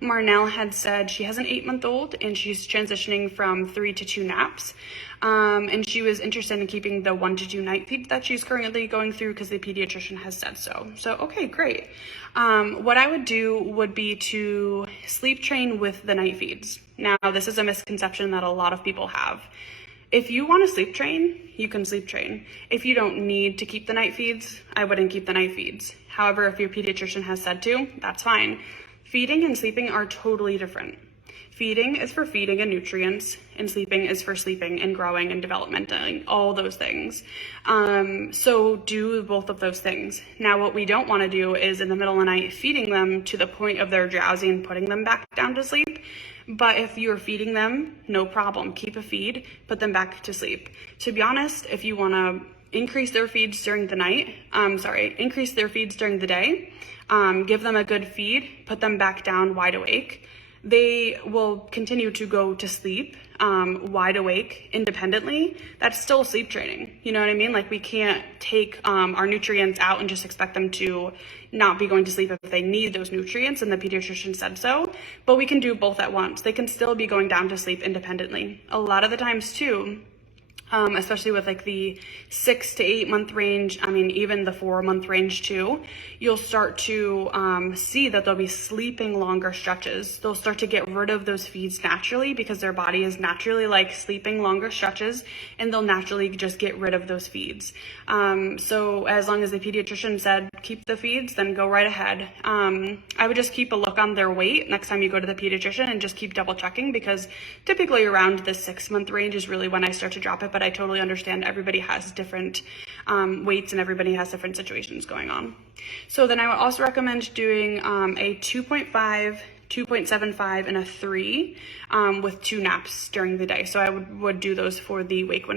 Marnell had said she has an 8-month-old and she's transitioning from 3 to 2 naps. And she was interested in keeping the 1 to 2 night feed that she's currently going through because the pediatrician has said so. So, okay, great. What I would do would be to sleep train with the night feeds. Now, this is a misconception that a lot of people have. If you want to sleep train, you can sleep train. If you don't need to keep the night feeds, I wouldn't keep the night feeds. However, if your pediatrician has said to, that's fine. Feeding and sleeping are totally different. Feeding is for feeding and nutrients, and sleeping is for sleeping and growing and development and all those things. So do both of those things. Now, what we don't want to do is in the middle of the night feeding them to the point of they're drowsy and putting them back down to sleep. But if you're feeding them, no problem. Keep a feed, put them back to sleep. To be honest, if you want to increase their feeds during the night, increase their feeds during the day, give them a good feed, put them back down wide awake. They will continue to go to sleep wide awake independently. That's still sleep training. You know what I mean? Like, we can't take our nutrients out and just expect them to not be going to sleep if they need those nutrients, and the pediatrician said so. But we can do both at once. They can still be going down to sleep independently. A lot of the times too, especially with like the 6 to 8 month range, even the 4-month range too, you'll start to see that they'll be sleeping longer stretches. They'll start to get rid of those feeds naturally because their body is naturally like sleeping longer stretches, and they'll naturally just get rid of those feeds. So as long as the pediatrician said keep the feeds, then go right ahead. I would just keep a look on their weight next time you go to the pediatrician and just keep double checking, because typically around the 6-month range is really when I start to drop it. But I totally understand everybody has different weights and everybody has different situations going on. So then I would also recommend doing a 2.5, 2.75, and a 3 with 2 naps during the day. So I would do those for the wake window.